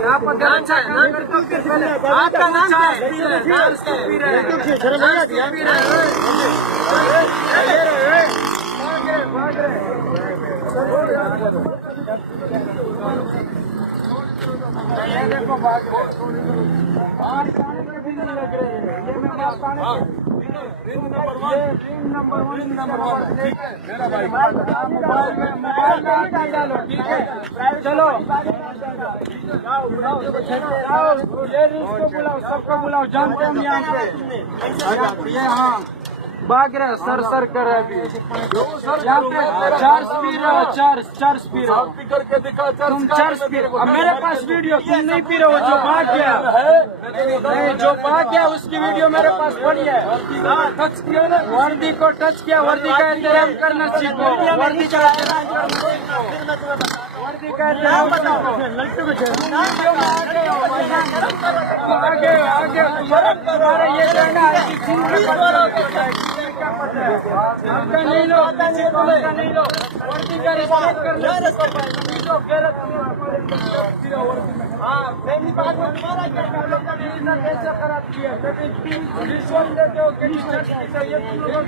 आपका नाम क्या है? ये देखो भाग रहे लग रहे हैं। ये रिंग नंबर 1 मेरा भाई मोबाइल में डालो, ठीक है? चलो ये इसको बुलाओ, सबको बुलाओ, जानते हम यहाँ पे ये हाँ भाग रहे सर कर रहे अभी यहाँ पे 4 पी रहे हो, 4 पी रहे हो करके दिखा। तुम 4 पी रहे हो, अब मेरे पास वीडियो तुम नहीं पी रहे हो। जो भाग गया नहीं, जो भाग गया उसकी वीडियो मेरे पास पड़ी है। टच किया ना, वर्दी को टच किया, वर्दी का एहतराम करना सीखो, वर्दी का एहतराम आगे तुम्हारा ये कहना है कि आपका नहीं लो, नहीं लो, वर्दी का रिस्पेक्ट करना। हाँ पहली बात में तुम्हारा क्या कैसा कराती है, कभी रिश्वत देते हो, कभी ये तुम लोगों